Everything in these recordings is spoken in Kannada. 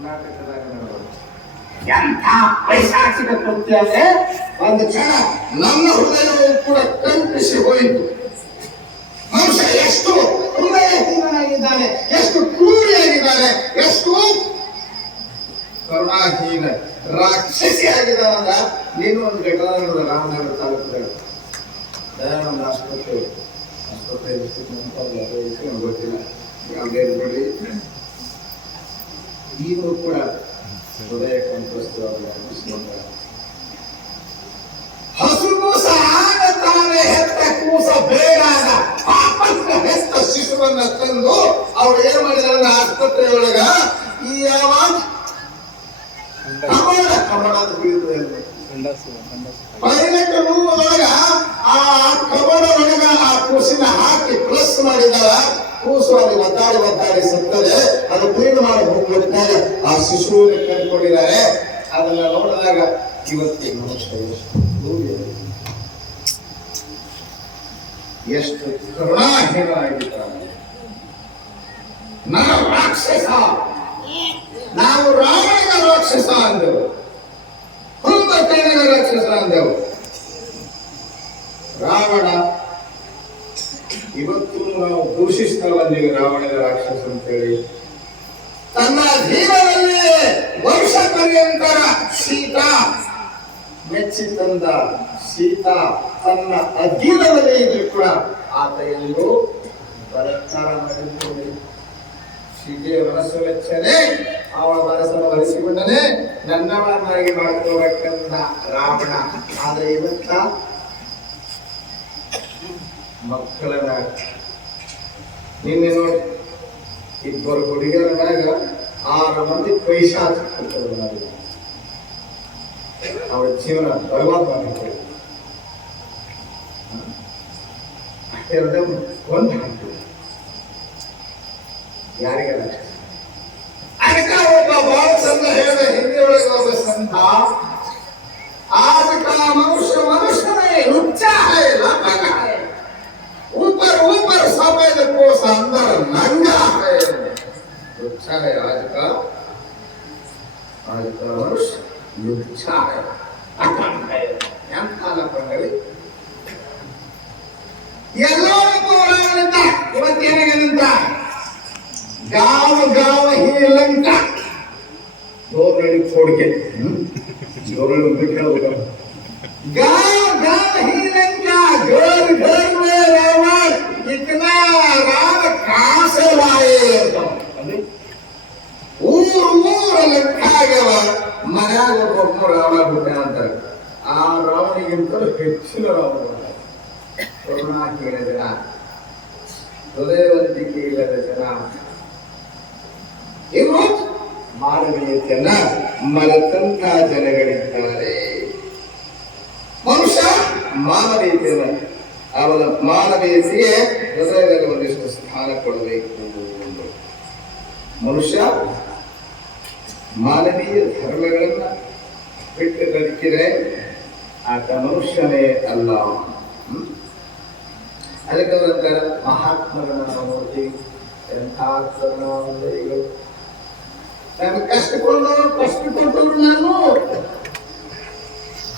ಕರ್ನಾಟಕದಾಗ ನಡೆದ ಎಂಥ ಪೈಶಾಚಿಕ ಕೃತ್ಯ ಅಂದ್ರೆ ಒಂದು ಕ್ಷಣ ನನ್ನ ಹೃದಯವು ಕೂಡ ಕಂಪಿಸಿ ಹೋಯಿತು. ಮನುಷ್ಯ ಎಷ್ಟು ಹೃದಯಹೀನಾಗಿದ್ದಾನೆ, ಎಷ್ಟು ಕ್ರೂರಿಯಾಗಿದ್ದಾನೆ, ಎಷ್ಟು ಕರುಣಾಹೀನ ರಾಕ್ಷಸಿ ಆಗಿದ್ದಾನಂದ. ನೀನು ಒಂದು ಘಟನೆ ನಡೆದ ರಾಮನಗರ ತಾಲೂಕದಾಗ ದಯಾನಂದ ಆಸ್ಪತ್ರೆ ಗೊತ್ತಿಲ್ಲ ನೋಡಿ. ಈಗಲೂ ಕೂಡ ಹೃದಯ ಕಂಪಿಸುವಾಗ ಹಸುಗೂಸ ಆಗತಾನೆ ಹೆತ್ತ ಕೂಸ ಬೇಡಾದ ಪಾಪಕ್ಕ ಹೆತ್ತ ಶಿಶುವನ್ನ ತಂದು ಅವ್ರು ಏನ್ ಮಾಡಿದಾರ ಆಸ್ಪತ್ರೆಯೊಳಗ ಈ ಯಾವ ಕಮಡ ಅಂತ ಬೀಳ್ತದೆ ಪೈಲಟ್ ರೂಮ್ ಒಳಗ ಆ ಕಮಡ ಒಳಗ ಆ ಕೂಸಿನ ಹಾಕಿ ಪ್ಲಸ್ ಮಾಡಿದಾರ. ಕೂಸು ಅಲ್ಲಿ ಒದ್ದಾಡಿ ಸತ್ತರೆ ಅದು ಕ್ಲೀನ್ ಮಾಡಿ ಹೋಗ್ಬಿಟ್ಟಾಗ ಆ ಶಿಶುವಿನ ಕಂಡುಕೊಂಡಿದ್ದಾರೆ. ಅದನ್ನ ನೋಡಿದಾಗ ಇವತ್ತಿನ ಮನುಷ್ಯ ಎಷ್ಟು ಕರುಣಾಹೀನಾಗಿದ್ದಾನೆ. ನಾವು ರಾಕ್ಷಸ, ನಾವು ರಾವಣನ ರಾಕ್ಷಸ ಅಂದೆವು, ಕುಂಭಕರ್ಣನ ರಾಕ್ಷಸ ಅಂದೆವು. ರಾವಣ ಇವತ್ತು ನಾವು ದೂಷಿಸ್ತಾ ಬಂದೀವಿ ರಾವಣನ ರಾಕ್ಷಸ ಅಂತೇಳಿ. ತನ್ನ ಜೀವನದಲ್ಲಿ ವರ್ಷ ಪರ್ಯಂತರ ಸೀತಾ ಮೆಚ್ಚಿ ತಂದ ಸೀತಾ ತನ್ನ ಅಧೀನದಲ್ಲಿ ಇದ್ರು ಕೂಡ ಆತ ಎಂದು ಬಲತ್ಕಾರ ಮಾಡಿದ್ದೇನೆ. ಸೀತೆಯ ಮನಸ್ಸು ಮೆಚ್ಚನೆ, ಅವಳ ಮನಸ್ಸನ್ನು ಒಲಿಸಿಕೊಂಡನೆ, ನನ್ನವನ್ನಾಗಿ ಮಾಡಿಕೊಳ್ಳಬೇಕಂದ ರಾವಣ. ಆದ್ರೆ ಇವತ್ತ ಮಕ್ಕಳನ್ನ ನಿನ್ನೆ ನೋಡಿ ಇಬ್ಬರು ಹುಡುಗಿಯರನ್ನಾಗ 6 ಮಂದಿ ಪೈಶಾಚಿಕ ಅವಳ ಜೀವನ ಬರ್ಬಾದ್ ಮಾಡಿಕೊಳ್ಳಿ. ಒಂದು ಹಾಕಿ ಯಾರಿಗೆಲ್ಲ ಅದಕ್ಕೆ ಒಬ್ಬ ಬಹಳ ಚಂದ ಹೇಳಿದ ಹಿಂದಿಯೊಳಗೆ ಒಬ್ಬ ಸಂತ, आज का मनुष्य नहीं लुच्चा है, लपक है, ऊपर सफेद कोस अंदर नंगा है, लुच्चा है आज का मनुष्य लुच्चा है, अकड़ है. ಎಂತ ಲಪಂಗಳಿ ಎಲ್ಲರಿಗೂ ಒಳಗಂತ ಇವತ್ತೇನಾಗಂತ गाँव ही लंका दोनों छोड़ के दोनों गाँव ही लंका, घर में रावण, इतना राम कहाँ से लाए? ಊರ ಲಂಕಾಗವ ಮನ್ಯಾಗ ಒಬ್ಬ ರಾವಣ ಬಿಟ್ಟ ಅಂತಾರೆ. ಆ ರಾವಣಿಗಿಂತಲೂ ಹೆಚ್ಚಿನ ರಾವಣ. ಕರುಣಾ ಕೇಳಿದ ಜನ, ಹೃದಯವಂತಿಕೆ ಇಲ್ಲದ ಜನ, ಇವರು ಮಾನವೀಯತೆಯನ್ನ ಮರೆತಂತ ಜನಗಳಿದ್ದಾರೆ. ಮನುಷ್ಯ ಮಾನವೀಯತೆಯನ್ನ ಅವನ ಮಾನವೀಯತೆಗೆ ಹೃದಯದಲ್ಲಿ ಒಂದಿಷ್ಟು ಸ್ಥಾನ ಕೊಡಬೇಕು. ಮನುಷ್ಯ ಮಾನವೀಯ ಧರ್ಮಗಳನ್ನ ಬಿಟ್ಟು ಬದುಕಿದರೆ ಆತ ಮನುಷ್ಯನೇ ಅಲ್ಲ. ಅದಕ್ಕೆ ಅವರಂತರ ಮಹಾತ್ಮರನ್ನ ನೋಡ್ತೀವಿ. ಎಂಥ ಕರುಣಾವಂತರಿಗಳು. ನಾನು ಕಷ್ಟಪಟ್ಟವರು ನಾನು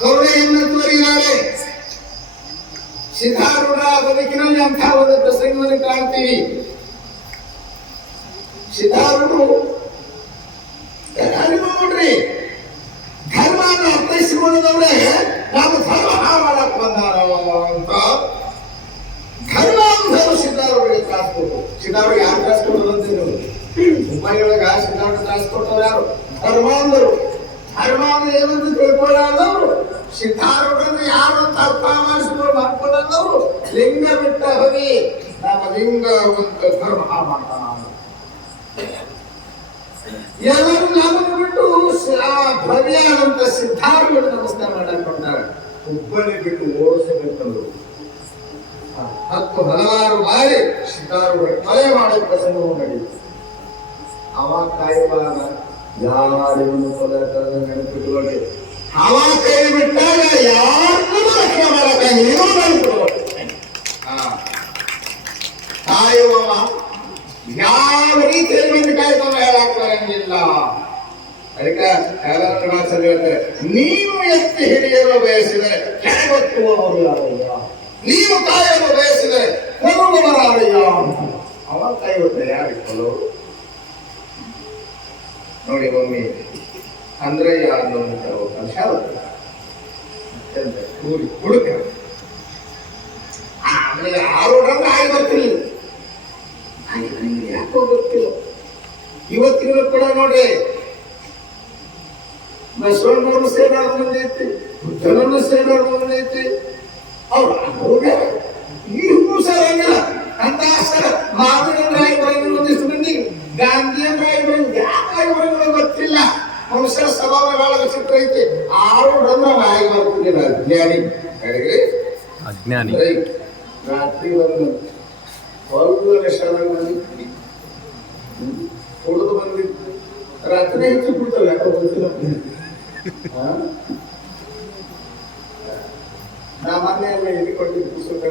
ಕರುಣೆಯನ್ನು ತೋರಿದ್ದಾರೆ. ಸಿದ್ಧಾರೂಢ ಬದುಕಿನಲ್ಲಿ ಅಂಥ ಒಂದು ಪ್ರಸಂಗವನ್ನು ಕಾಣ್ತೀವಿ. ಸಿದ್ಧಾರೂಢರು ನೋಡ್ರಿ, ಧರ್ಮವನ್ನು ಅರ್ಥೈಸಿಕೊಳ್ಳದವ್ರೆ ನಾವು ಧರ್ಮ ಮಾಡಕ್ ಬಂದಾರೋ ಅಂತ ಧರ್ಮಾಂಧರು ಸಿದ್ಧಾರೂಢರಿಗೆ ತ್ರಾಸ ಕೊಟ್ಟು. ಸಿದ್ಧಾರೂಢರಿಗೆ ಯಾರು ತ್ರಾಸ ಕೊಟ್ಟದಂತೆ ನೀವು ಮುಂಬೈಯೊಳಗ ಸಿದ್ಧಾರೂಢ ತ್ರಾಸ ಕೊಟ್ಟವ್ರು ಯಾರು? ಧರ್ಮಾಂಧರು. ಧರ್ಮಾಂಧ ಏನಂತ ತಿಳ್ಕೊಳ್ಳಾದವರು, ಸಿದ್ಧಾರೂಢರನ್ನು ಯಾರು ಅಂತ ಅರ್ಥ ಮಾಡಿಸಿಕೊಂಡು ಮಾಡ್ಕೊಳ್ಳಾದವರು ಲಿಂಗ ಬಿಟ್ಟ ಹೋಗಿ ನಮ್ಮ ಲಿಂಗ ಒಂದು ಧರ್ಮ ಮಾಡ್ತಾನ. ಎಲ್ಲರೂ ನಮ್ಮನ್ನು ಬಿಟ್ಟು ಆ ಭವ್ಯಾನಂತ ಸಿದ್ಧಾರೂಢ ನಮಸ್ಕಾರ ಮಾಡಕ್ ಕೊಡ್ತಾರೆ. ಒಬ್ಬನೇ ಬಿಟ್ಟು ಓಡಿಸಬೇಕಂದ್ರು 10 ಹಲವಾರು ಬಾರಿ ಸಿದ್ಧಾರೂಢ ಕೊಲೆ ಮಾಡೋ ಪ್ರಸಂಗವು ನಡೆಯಿತು. ಅವ ಕಾಯುವಾಗ ಯಾರಿಗೂ ಕೊಲೆ ನೆನಪಿಟ್ಟುಕೊಳ್ಳಿ. ಅವ ಕೈ ಬಿಟ್ಟಾಗ ಯಾರನ್ನೂ ರಕ್ಷಣೆ ಮಾಡಕ್ಕಾಗಿ ನೀವು ನೆನಪಿಟ್ಕೊಳ್ಳಿ. ಕಾಯುವವ ಯಾವ ರೀತಿಯಲ್ಲಿ ಕಾಯ್ತಾವ ಹೇಳಕ್ ಬರಂಗಿಲ್ಲ. ಅದಕ್ಕೆ ಹೇಳ್ತಾರೆ, ನೀನು ಎತ್ತಿ ಹಿಡಿಯಲು ಬಯಸಿದರೆ ಕೆಳಗೊತ್ತುವವರು ಯಾರಯ್ಯ, ನೀನು ಕಾಯಲು ಬಯಸಿದರೆ ಕೊಡುವವರಾರಯ್ಯ. ಅವ ಕಾಯುತ್ತೆ ಯಾರಿಕ್ಕಲು ನೋಡಿ ಒಮ್ಮೆ ಅಂದ್ರಯ್ಯ ಅನ್ನುವಂಥ ಹುಡುಕ ಆಮೇಲೆ ಆರೋಗ್ಯ ಆಗಿ ಗೊತ್ತಿಲ್ಲ, ಯಾಕೋ ಗೊತ್ತಿಲ್ಲ. ಇವತ್ತಿಗೂ ಕೂಡ ನೋಡಿ ಬಸವಣ್ಣವರು ಸೇನಾಡ ಬಂದೈತಿ, ಬುದ್ಧನನ್ನು ಸೇನಾಡ ಬಂದೈತಿ. ಅವ್ರ ಈ ಸರಂಗಿಲ್ಲ ಅಂತ ಮಾವಿನರಾಯಿ ಬರೋದು ಒಂದಿಷ್ಟು ಮಂದಿ, ಗಾಂಧಿಯರಾಯಿ ಬರೋದು ಯಾಕಾಗಿ ಬರೋದು ಗೊತ್ತಿಲ್ಲ. ಮನುಷ್ಯರ ಸ್ವಭಾವ ಬಹಳ ವಿಚಿತ್ರ ಐತಿ. ಆರೋಗ್ಯ ಆಗಿ ಬರ್ತಿದ್ದಿಲ್ಲ ಅಜ್ಞಾನಿ ಅಜ್ಞಾನಿ. ರಾತ್ರಿ ಒಂದು ಒಳ್ಳೆ ಶಾಲೆ ಕುಡಿದು ಬಂದಿತ್ತು, ರಾತ್ರಿ ಹೆಚ್ಚು ಬಿಡ್ತಾವೆ ಯಾಕೋ ಗೊತ್ತಿಲ್ಲ. ನಾ ಮೊನ್ನೆ ಇಲ್ಲಿ ಕೊಟ್ಟಿದ್ದು ಪುಸ್ತಕ